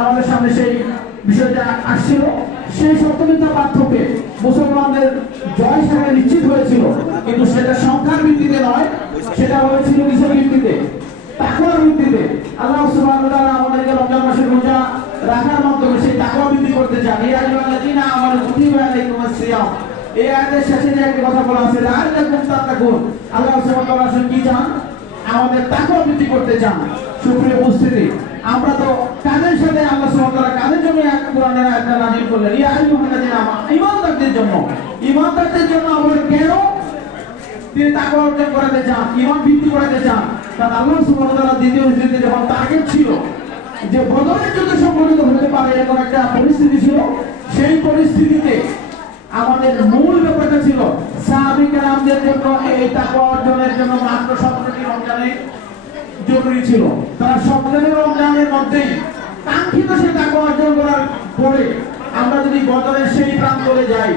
আমাদের সামনে সেই বিষয়টা আসছিল। সেই সত্যমিথ্যা পার্থক্যে মুসলমানদের জয় সেখানে নিশ্চিত হয়েছিল। কিন্তু সেটা সংখ্যার ভিত্তিতে নয়, সেটা হয়েছিল কিসের ভিত্তিতে? তাকওয়ার ভিত্তিতে। আল্লাহ তাআলা আমাদেরকে রমজান মাসের রোজা রাখার মাধ্যমে সেই তাকওয়া বৃদ্ধি করতে চান। ইয়া আইয়ুহাল্লাযীনা আমানু কুতিবা আলাইকুমুস এই আয়াতের শেষে যে একটা কথা বলা আছে, লাআল্লাকুম তাত্তাকুন। আল্লাহ সুবহানাহু ওয়া তাআলা কি চান? আমাদের তাকওয়া বৃদ্ধি করতে চান। সুপ্রিয় উপস্থিতি, আমরা তো সুবহানাহু কাদের জন্য কোরআনের আয়াত নাযিল করলেন? ইয়া আইয়ুহাল্লাযীনা আমানু, ঈমানদারদের জন্য। ঈমানদারদের জন্য আমরা কেন তিনি তাকওয়া অর্জন করাতে চান, ঈমান বৃদ্ধি করাতে চান? কারণ আল্লাহ সুবহানাহু ওয়া দ্বিতীয় হিজরিতে যখন টার্গেট ছিল যে বদরের যুদ্ধ সংঘটিত হতে পারে এরকম একটা পরিস্থিতি ছিল, সেই পরিস্থিতিতে আমাদের মূল ব্যাপারটা ছিল সাহাবিকারামদের জন্য এই তাকওয়া অর্জনের জন্য মাত্র সতেরোটি রমজানে জরুরি ছিল। তারা সতেরো রমজানের মধ্যেই কাঙ্ক্ষিত সেই টাকা অর্জন করার পরে আমরা যদি বদলের সেই প্রান্তরে যাই